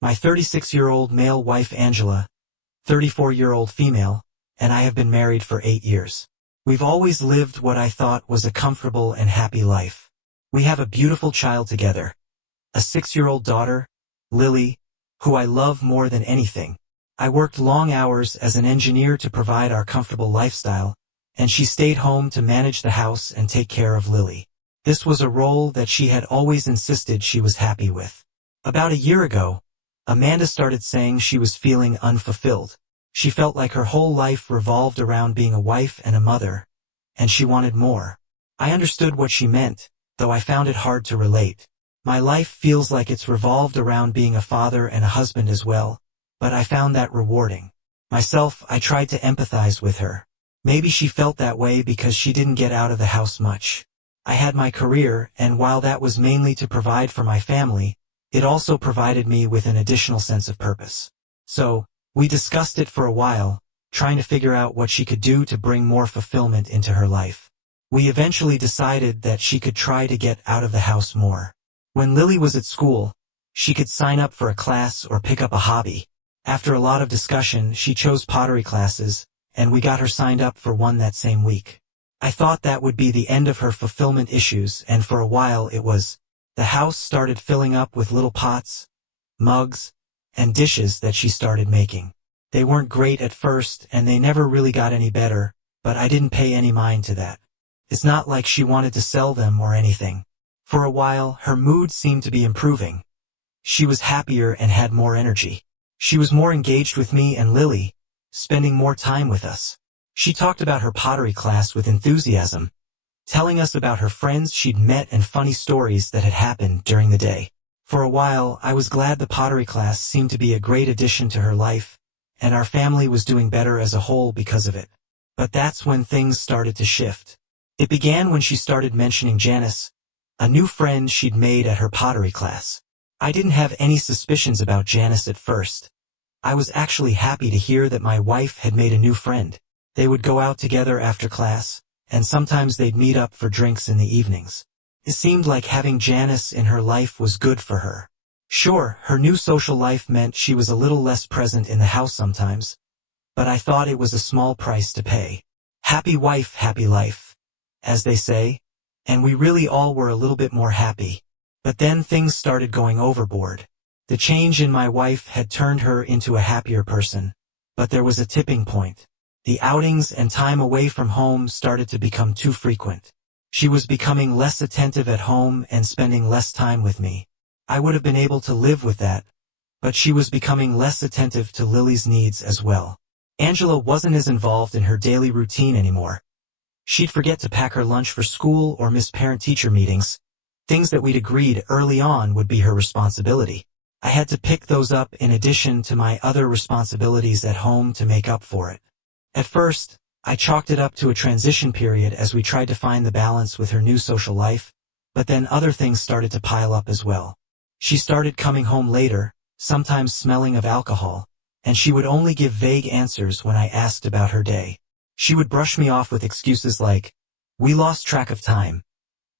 My 36-year-old male wife Angela, 34-year-old female, and I have been married for 8 years. We've always lived what I thought was a comfortable and happy life. We have a beautiful child together, a 6-year-old daughter, Lily, who I love more than anything. I worked long hours as an engineer to provide our comfortable lifestyle, and she stayed home to manage the house and take care of Lily. This was a role that she had always insisted she was happy with. About a year ago, Amanda started saying she was feeling unfulfilled. She felt like her whole life revolved around being a wife and a mother, and she wanted more. I understood what she meant, though I found it hard to relate. My life feels like it's revolved around being a father and a husband as well, but I found that rewarding. Myself, I tried to empathize with her. Maybe she felt that way because she didn't get out of the house much. I had my career, and while that was mainly to provide for my family, it also provided me with an additional sense of purpose. So, we discussed it for a while, trying to figure out what she could do to bring more fulfillment into her life. We eventually decided that she could try to get out of the house more. When Lily was at school, she could sign up for a class or pick up a hobby. After a lot of discussion, she chose pottery classes, and we got her signed up for one that same week. I thought that would be the end of her fulfillment issues, and for a while it was. The house started filling up with little pots, mugs, and dishes that she started making. They weren't great at first, and they never really got any better, but I didn't pay any mind to that. It's not like she wanted to sell them or anything. For a while, her mood seemed to be improving. She was happier and had more energy. She was more engaged with me and Lily, spending more time with us. She talked about her pottery class with enthusiasm, telling us about her friends she'd met and funny stories that had happened during the day. For a while, I was glad the pottery class seemed to be a great addition to her life, and our family was doing better as a whole because of it. But that's when things started to shift. It began when she started mentioning Janice, a new friend she'd made at her pottery class. I didn't have any suspicions about Janice at first. I was actually happy to hear that my wife had made a new friend. They would go out together after class, and sometimes they'd meet up for drinks in the evenings. It seemed like having Janice in her life was good for her. Sure, her new social life meant she was a little less present in the house sometimes, but I thought it was a small price to pay. Happy wife, happy life, as they say, and we really all were a little bit more happy. But then things started going overboard. The change in my wife had turned her into a happier person, but there was a tipping point. The outings and time away from home started to become too frequent. She was becoming less attentive at home and spending less time with me. I would have been able to live with that, but she was becoming less attentive to Lily's needs as well. Angela wasn't as involved in her daily routine anymore. She'd forget to pack her lunch for school or miss parent-teacher meetings, things that we'd agreed early on would be her responsibility. I had to pick those up in addition to my other responsibilities at home to make up for it. At first, I chalked it up to a transition period as we tried to find the balance with her new social life, but then other things started to pile up as well. She started coming home later, sometimes smelling of alcohol, and she would only give vague answers when I asked about her day. She would brush me off with excuses like, "We lost track of time,"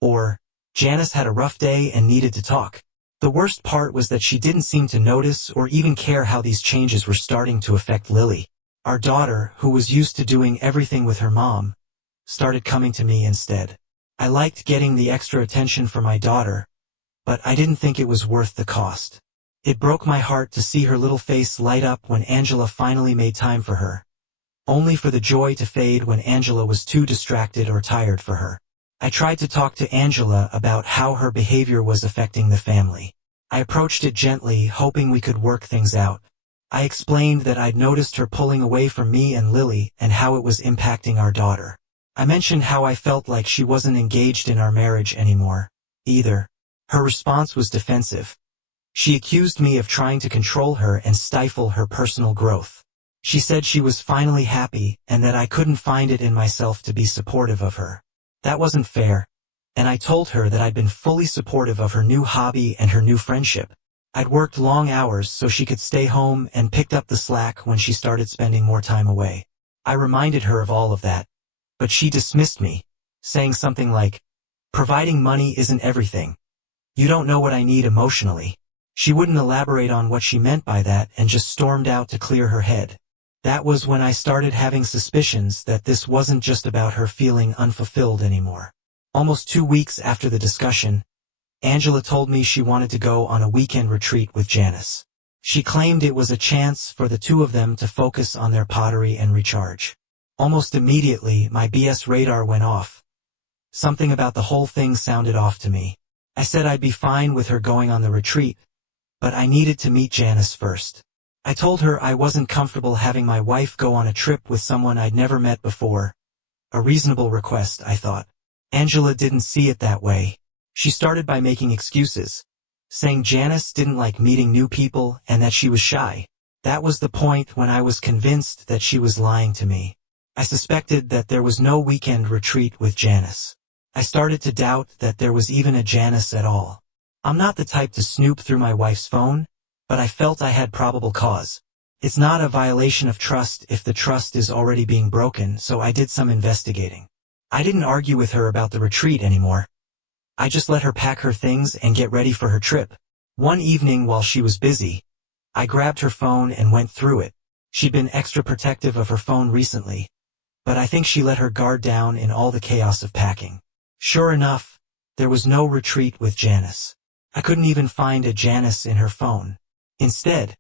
or, "Janice had a rough day and needed to talk." The worst part was that she didn't seem to notice or even care how these changes were starting to affect Lily. Our daughter, who was used to doing everything with her mom, started coming to me instead. I liked getting the extra attention for my daughter, but I didn't think it was worth the cost. It broke my heart to see her little face light up when Angela finally made time for her, only for the joy to fade when Angela was too distracted or tired for her. I tried to talk to Angela about how her behavior was affecting the family. I approached it gently, hoping we could work things out. I explained that I'd noticed her pulling away from me and Lily and how it was impacting our daughter. I mentioned how I felt like she wasn't engaged in our marriage anymore, either. Her response was defensive. She accused me of trying to control her and stifle her personal growth. She said she was finally happy and that I couldn't find it in myself to be supportive of her. That wasn't fair, and I told her that I'd been fully supportive of her new hobby and her new friendship. I'd worked long hours so she could stay home and picked up the slack when she started spending more time away. I reminded her of all of that, but she dismissed me, saying something like, "Providing money isn't everything. You don't know what I need emotionally." She wouldn't elaborate on what she meant by that and just stormed out to clear her head. That was when I started having suspicions that this wasn't just about her feeling unfulfilled anymore. Almost 2 weeks after the discussion, Angela told me she wanted to go on a weekend retreat with Janice. She claimed it was a chance for the two of them to focus on their pottery and recharge. Almost immediately, my BS radar went off. Something about the whole thing sounded off to me. I said I'd be fine with her going on the retreat, but I needed to meet Janice first. I told her I wasn't comfortable having my wife go on a trip with someone I'd never met before. A reasonable request, I thought. Angela didn't see it that way. She started by making excuses, saying Janice didn't like meeting new people and that she was shy. That was the point when I was convinced that she was lying to me. I suspected that there was no weekend retreat with Janice. I started to doubt that there was even a Janice at all. I'm not the type to snoop through my wife's phone, but I felt I had probable cause. It's not a violation of trust if the trust is already being broken, so I did some investigating. I didn't argue with her about the retreat anymore. I just let her pack her things and get ready for her trip. One evening while she was busy, I grabbed her phone and went through it. She'd been extra protective of her phone recently, but I think she let her guard down in all the chaos of packing. Sure enough, there was no retreat with Janice. I couldn't even find a Janice in her phone. Instead,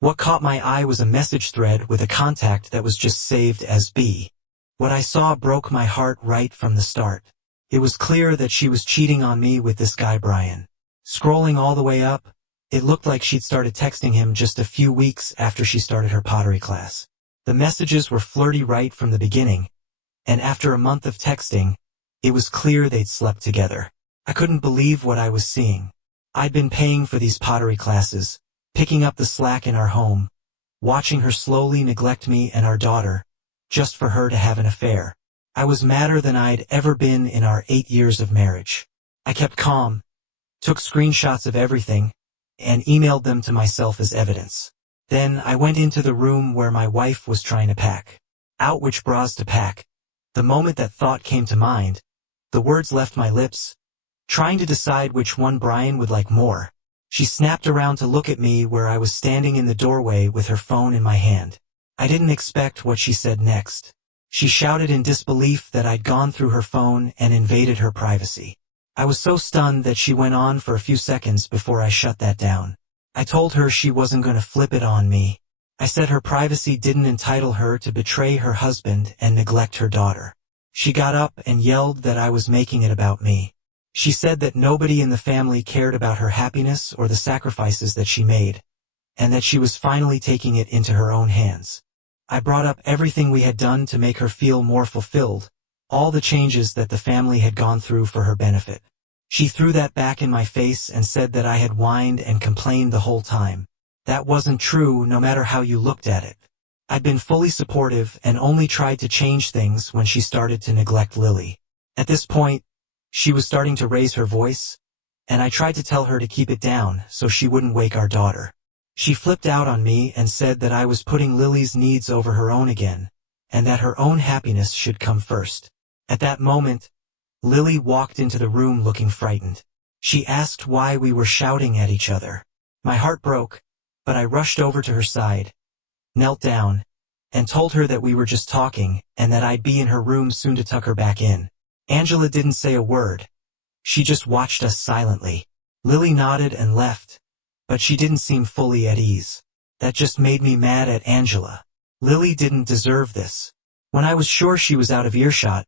what caught my eye was a message thread with a contact that was just saved as B. What I saw broke my heart right from the start. It was clear that she was cheating on me with this guy Brian. Scrolling all the way up, it looked like she'd started texting him just a few weeks after she started her pottery class. The messages were flirty right from the beginning, and after a month of texting, it was clear they'd slept together. I couldn't believe what I was seeing. I'd been paying for these pottery classes, picking up the slack in our home, watching her slowly neglect me and our daughter, just for her to have an affair. I was madder than I'd ever been in our 8 years of marriage. I kept calm, took screenshots of everything, and emailed them to myself as evidence. Then I went into the room where my wife was trying to pack out which bras to pack. The moment that thought came to mind, the words left my lips, trying to decide which one Brian would like more. She snapped around to look at me where I was standing in the doorway with her phone in my hand. I didn't expect what she said next. She shouted in disbelief that I'd gone through her phone and invaded her privacy. I was so stunned that she went on for a few seconds before I shut that down. I told her she wasn't going to flip it on me. I said her privacy didn't entitle her to betray her husband and neglect her daughter. She got up and yelled that I was making it about me. She said that nobody in the family cared about her happiness or the sacrifices that she made, and that she was finally taking it into her own hands. I brought up everything we had done to make her feel more fulfilled, all the changes that the family had gone through for her benefit. She threw that back in my face and said that I had whined and complained the whole time. That wasn't true no matter how you looked at it. I'd been fully supportive and only tried to change things when she started to neglect Lily. At this point, she was starting to raise her voice, and I tried to tell her to keep it down so she wouldn't wake our daughter. She flipped out on me and said that I was putting Lily's needs over her own again, and that her own happiness should come first. At that moment, Lily walked into the room looking frightened. She asked why we were shouting at each other. My heart broke, but I rushed over to her side, knelt down, and told her that we were just talking and that I'd be in her room soon to tuck her back in. Angela didn't say a word. She just watched us silently. Lily nodded and left, but she didn't seem fully at ease. That just made me mad at Angela. Lily didn't deserve this. When I was sure she was out of earshot,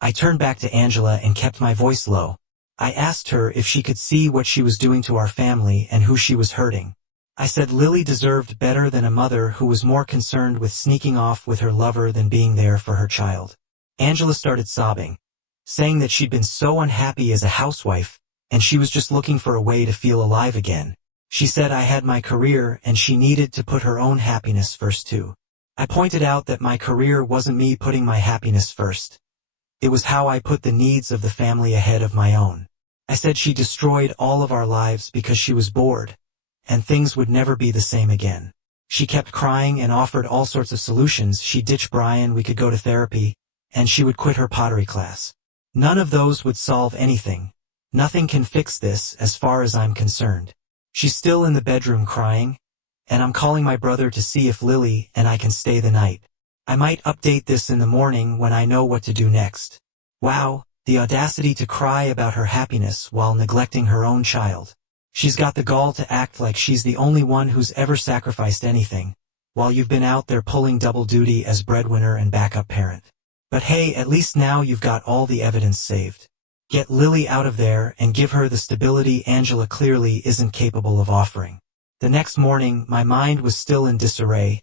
I turned back to Angela and kept my voice low. I asked her if she could see what she was doing to our family and who she was hurting. I said Lily deserved better than a mother who was more concerned with sneaking off with her lover than being there for her child. Angela started sobbing, saying that she'd been so unhappy as a housewife, and she was just looking for a way to feel alive again. She said I had my career and she needed to put her own happiness first too. I pointed out that my career wasn't me putting my happiness first. It was how I put the needs of the family ahead of my own. I said she destroyed all of our lives because she was bored, and things would never be the same again. She kept crying and offered all sorts of solutions. She'd ditch Brian, we could go to therapy, and she would quit her pottery class. None of those would solve anything. Nothing can fix this as far as I'm concerned. She's still in the bedroom crying, and I'm calling my brother to see if Lily and I can stay the night. I might update this in the morning when I know what to do next. Wow, the audacity to cry about her happiness while neglecting her own child. She's got the gall to act like she's the only one who's ever sacrificed anything, while you've been out there pulling double duty as breadwinner and backup parent. But hey, at least now you've got all the evidence saved. Get Lily out of there and give her the stability Angela clearly isn't capable of offering. The next morning, my mind was still in disarray,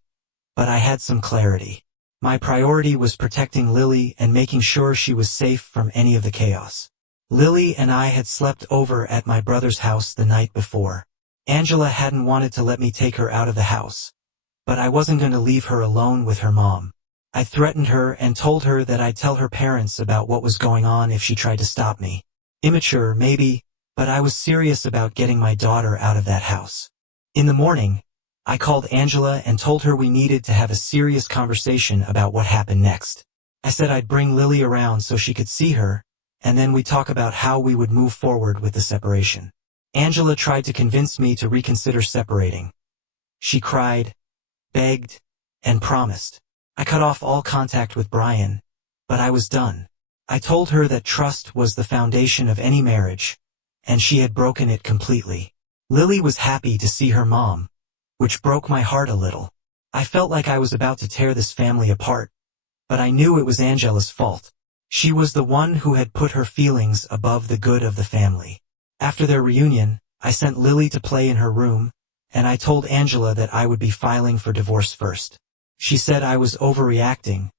but I had some clarity. My priority was protecting Lily and making sure she was safe from any of the chaos. Lily and I had slept over at my brother's house the night before. Angela hadn't wanted to let me take her out of the house, but I wasn't going to leave her alone with her mom. I threatened her and told her that I'd tell her parents about what was going on if she tried to stop me. Immature, maybe, but I was serious about getting my daughter out of that house. In the morning, I called Angela and told her we needed to have a serious conversation about what happened next. I said I'd bring Lily around so she could see her, and then we'd talk about how we would move forward with the separation. Angela tried to convince me to reconsider separating. She cried, begged, and promised. I cut off all contact with Brian, but I was done. I told her that trust was the foundation of any marriage, and she had broken it completely. Lily was happy to see her mom, which broke my heart a little. I felt like I was about to tear this family apart, but I knew it was Angela's fault. She was the one who had put her feelings above the good of the family. After their reunion, I sent Lily to play in her room, and I told Angela that I would be filing for divorce first. She said I was overreacting.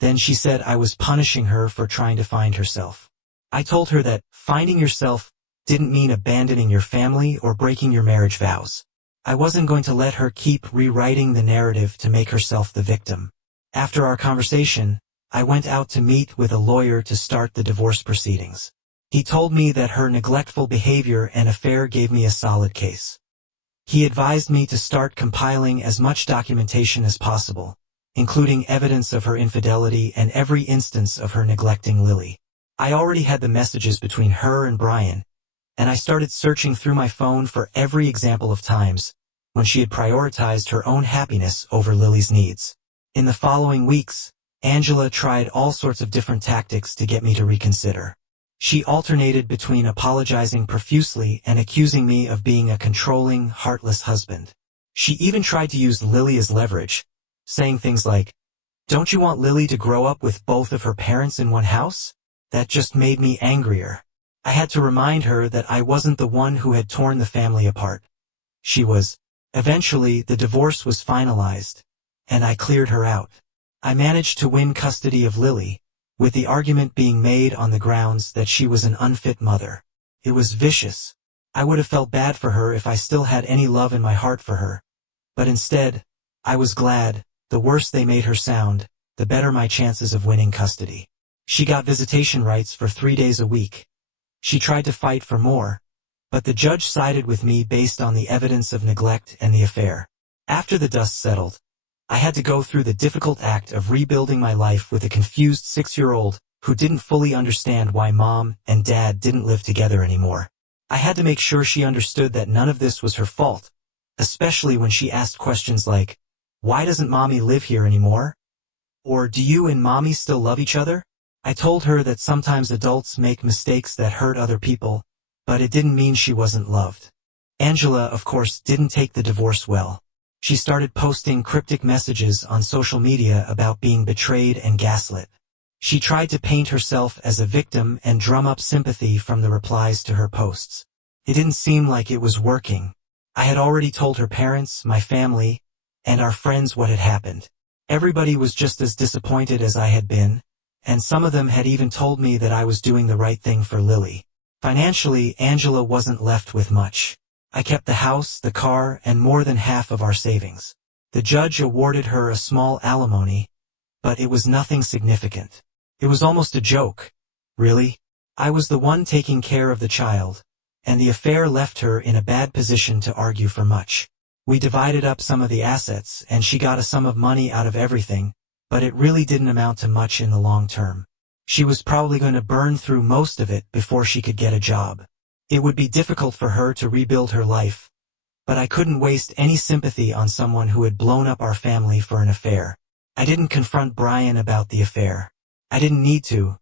Then she said I was punishing her for trying to find herself. I told her that finding yourself didn't mean abandoning your family or breaking your marriage vows. I wasn't going to let her keep rewriting the narrative to make herself the victim. After our conversation, I went out to meet with a lawyer to start the divorce proceedings. He told me that her neglectful behavior and affair gave me a solid case. He advised me to start compiling as much documentation as possible, including evidence of her infidelity and every instance of her neglecting Lily. I already had the messages between her and Brian, and I started searching through my phone for every example of times when she had prioritized her own happiness over Lily's needs. In the following weeks, Angela tried all sorts of different tactics to get me to reconsider. She alternated between apologizing profusely and accusing me of being a controlling, heartless husband. She even tried to use Lily as leverage, saying things like, "Don't you want Lily to grow up with both of her parents in one house?" That just made me angrier. I had to remind her that I wasn't the one who had torn the family apart. She was. Eventually, the divorce was finalized, and I cleared her out. I managed to win custody of Lily, with the argument being made on the grounds that she was an unfit mother. It was vicious. I would have felt bad for her if I still had any love in my heart for her. But instead, I was glad. The worse they made her sound, the better my chances of winning custody. She got visitation rights for 3 days a week. She tried to fight for more, but the judge sided with me based on the evidence of neglect and the affair. After the dust settled, I had to go through the difficult act of rebuilding my life with a confused 6-year-old who didn't fully understand why mom and dad didn't live together anymore. I had to make sure she understood that none of this was her fault, especially when she asked questions like, "Why doesn't mommy live here anymore?" Or, "Do you and mommy still love each other?" I told her that sometimes adults make mistakes that hurt other people, but it didn't mean she wasn't loved. Angela, of course, didn't take the divorce well. She started posting cryptic messages on social media about being betrayed and gaslit. She tried to paint herself as a victim and drum up sympathy from the replies to her posts. It didn't seem like it was working. I had already told her parents, my family, and our friends what had happened. Everybody was just as disappointed as I had been, and some of them had even told me that I was doing the right thing for Lily. Financially, Angela wasn't left with much. I kept the house, the car, and more than half of our savings. The judge awarded her a small alimony, but it was nothing significant. It was almost a joke. Really? I was the one taking care of the child, and the affair left her in a bad position to argue for much. We divided up some of the assets, and she got a sum of money out of everything, but it really didn't amount to much in the long term. She was probably going to burn through most of it before she could get a job. It would be difficult for her to rebuild her life, but I couldn't waste any sympathy on someone who had blown up our family for an affair. I didn't confront Brian about the affair. I didn't need to.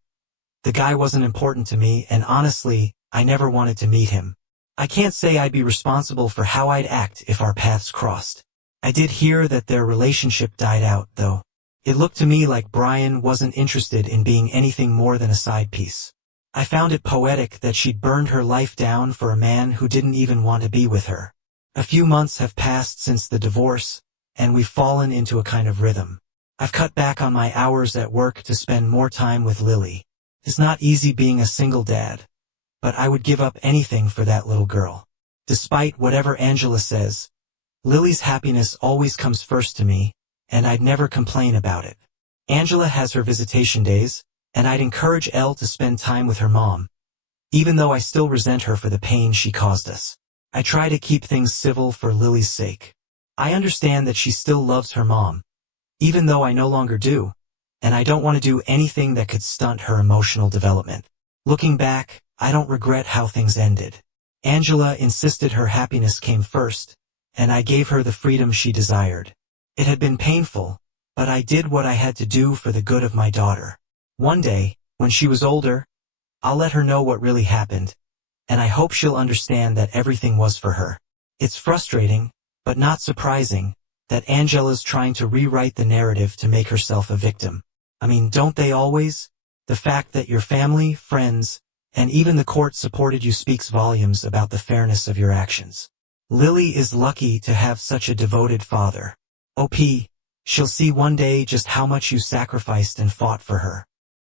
The guy wasn't important to me, and honestly, I never wanted to meet him. I can't say I'd be responsible for how I'd act if our paths crossed. I did hear that their relationship died out, though. It looked to me like Brian wasn't interested in being anything more than a side piece. I found it poetic that she'd burned her life down for a man who didn't even want to be with her. A few months have passed since the divorce, and we've fallen into a kind of rhythm. I've cut back on my hours at work to spend more time with Lily. It's not easy being a single dad, but I would give up anything for that little girl. Despite whatever Angela says, Lily's happiness always comes first to me, and I'd never complain about it. Angela has her visitation days, and I'd encourage Elle to spend time with her mom, even though I still resent her for the pain she caused us. I try to keep things civil for Lily's sake. I understand that she still loves her mom, even though I no longer do, and I don't want to do anything that could stunt her emotional development. Looking back, I don't regret how things ended. Angela insisted her happiness came first, and I gave her the freedom she desired. It had been painful, but I did what I had to do for the good of my daughter. One day, when she was older, I'll let her know what really happened, and I hope she'll understand that everything was for her. It's frustrating, but not surprising, that Angela's trying to rewrite the narrative to make herself a victim. I mean, don't they always? The fact that your family, friends, and even the court supported you speaks volumes about the fairness of your actions. Lily is lucky to have such a devoted father. OP, she'll see one day just how much you sacrificed and fought for her.